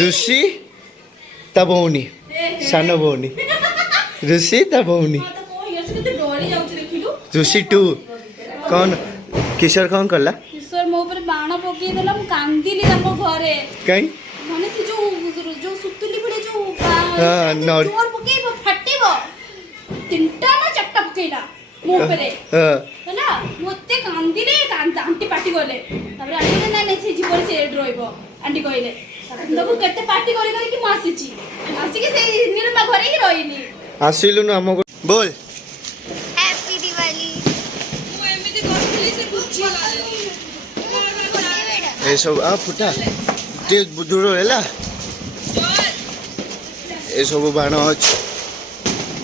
ऋषि ता भौनी सान भौनी ऋषि ता भौनी ऋषि 2 कौन किशोर कौन कला किशोर मो ऊपर बाण पकई देला मु कांदिली हम घरे कहीं माने से जो सुतुली पड़े जो हां नॉट जोर पकई फटिबो तीनटा ना चट्टा पकईला मो ऊपरे हां हैला मोते कांदिले आंटी पार्टी गले तापर आंटी ना से जीवन से रोइबो आंटी कहले तब केते पार्टी करी कि मासीची मासी के से निर्मा घरे ही रहिनी आसिलु न हमको बोल हैप्पी दिवाली मु एमिति करथली से बुच्ची वाले ए सब आ फुटा ते दूर हैला ए सब बाण अछि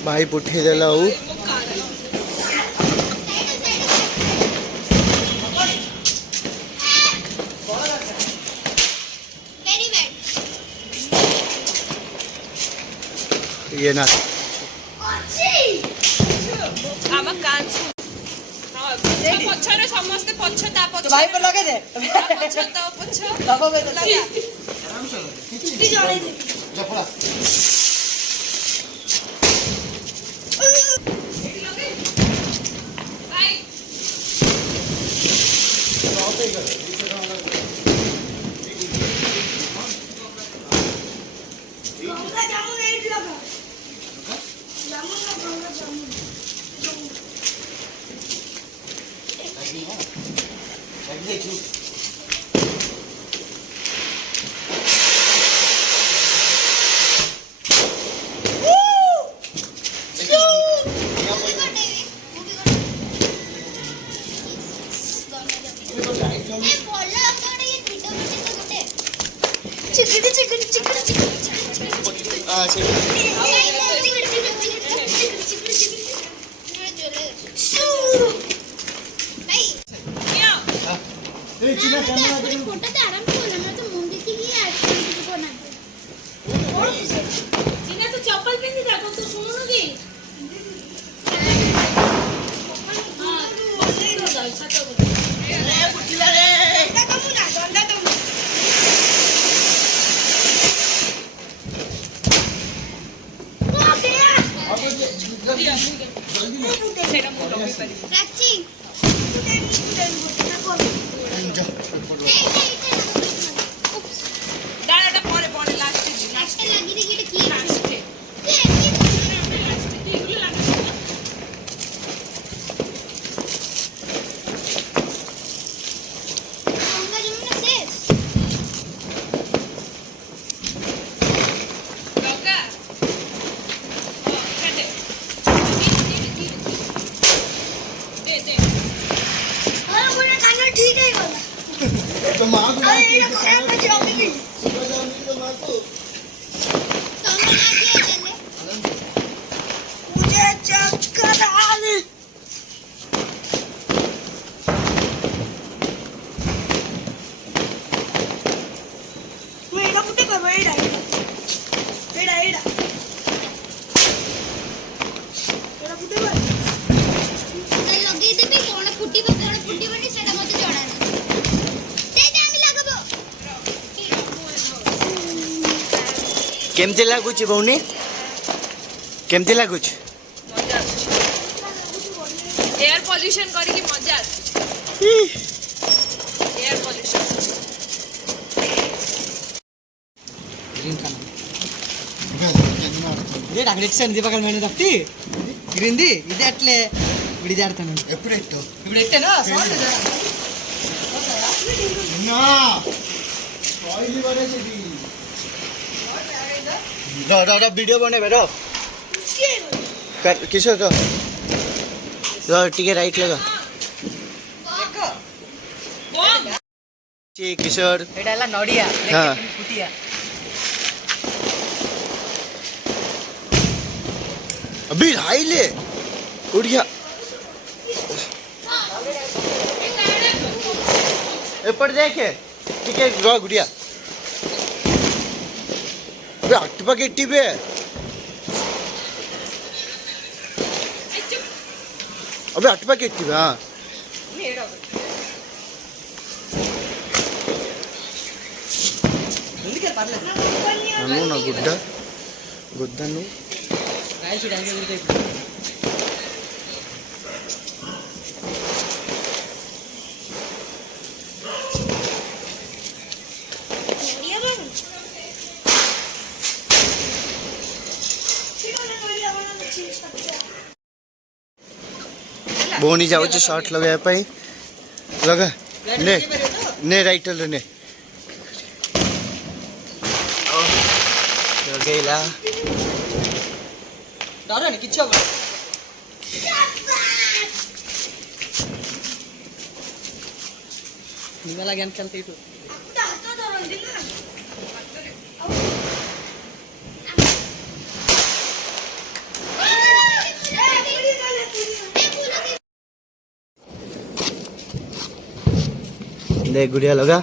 भाई पुठे देला उ वेरी बैड ये ना आमा कान पछरे समस्त पछता पछ भाई पर लगे दे पछता पछ लगा दे लगा आराम से किती जळे दे जपड़ा भाई गंगा जामुन एट लगा जामुन ना गंगा जामुन चिकड़ी चिकड़ी चिकड़ी चिकड़ी आ से ए चिना कैमरा दे फोटो आराम से बोलना तो मुंह देखी ही ऐड बना जीना तो चप्पल पहन दे देखो तो सुनोगी हां छातो रे फुटिला रे गंगा जामुन गंगा जामुन सेटा मोटो पे परी प्राची डाटा परे परे लास्ट लास्ट लगी रे की लास्ट गंगा जमुना शेष गंगा काटे दे दे अरे बोले खाना ठीक है गला तो मां को अरे ये खाना में जाऊंगी सुबह जाऊंगी तो मां को तुम आ गए चले मुझे चक्कर आ रहे मेरा फुटे कर एड़ा एड़ा एड़ा एड़ा फुटे कर तो लगे देबे कोन फुटी बनी सेटा मते जणा ना दे दे आमी लागबो केमती लागुची भौनी केमती लागुची एयर पॉल्यूशन करी की मजा आसी एयर पॉल्यूशन ग्रीन खाना ఇదే నాకు నెక్స్ట్ దీపకల్ మైన తప్పి గ్రీన్ది ఇదే అట్లే ఇప్పుడు ఇది ఆడతాను ఎప్పుడు ఎట్టు ఇప్పుడు ఎట్టేనా సౌండ్ ना ऑयली बने से दी रा वीडियो बने बेरो कर किशोर का ठीक है राइट लगा जी किशोर এটা ಎಲ್ಲ নড়িয়া হ্যাঁ ফুটিয়া अभी हाई ले उड़ गया एपड़ देखे ठीक है रॉ गुड़िया अबे अट्टपा केट्टी पे अबे अट्टपा केट्टी पे हाँ ఎందుకే అను నా గుడ్డ గుద్దను बोनी जाऊँ शॉर्ट लगाया पाई लगा ने राइटर ने लगेला दारू है किच्छा निमेला गेम खेलते ही तो देख गुड़िया लगा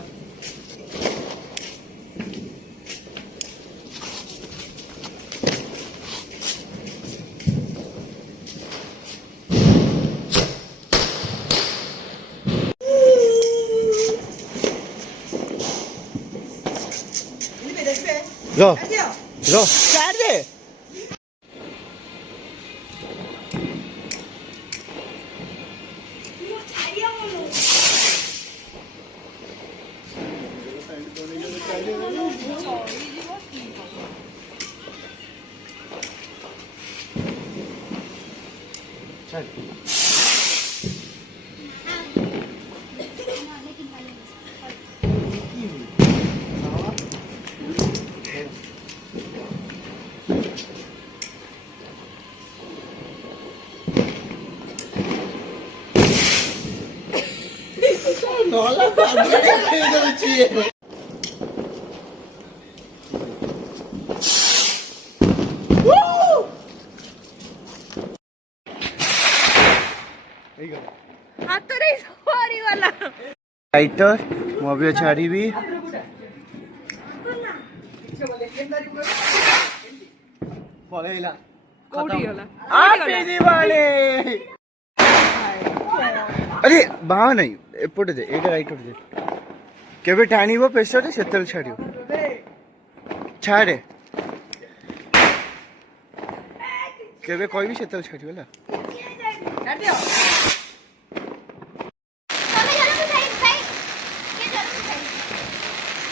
रो रो चार दे नौला दारुची आहे राइटर मोबियो छाड़ी भी पळेला कोडी होला आपेदी वाले अरे बाहा नहीं एपटे दे एक राइट दे केबे टाणीबो पेसटे सेतल छाड़ियो छाड़े केबे कहबी सेतल छाड़ियो होला चलो चलो साइड साइड के चलो साइड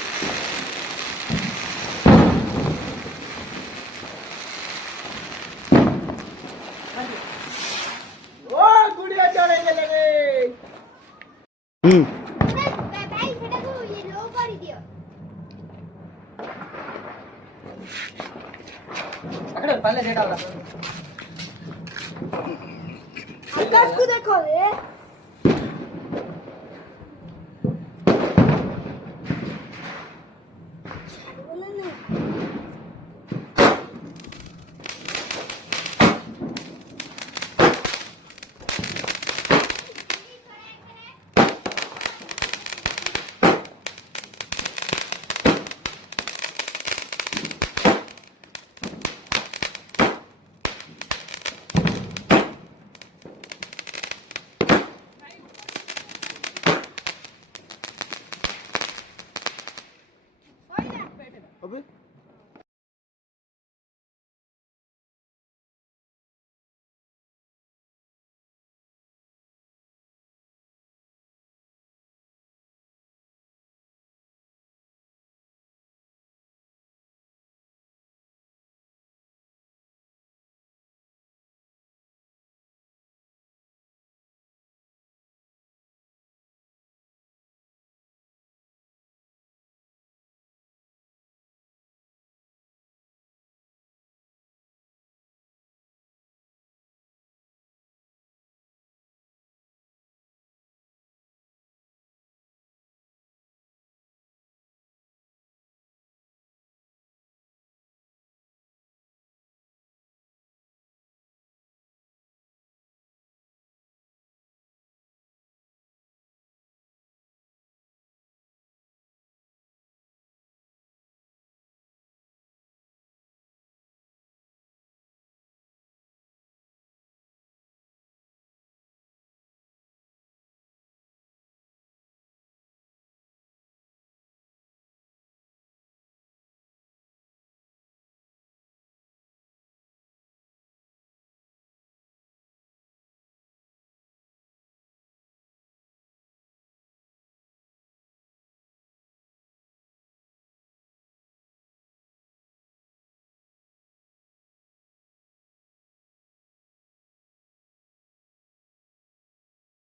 ओ गुड़िया चले गेले रे भाई सेटा को ये लो कर दियो पकड़ पहले सेट आला आकाश को देखो रे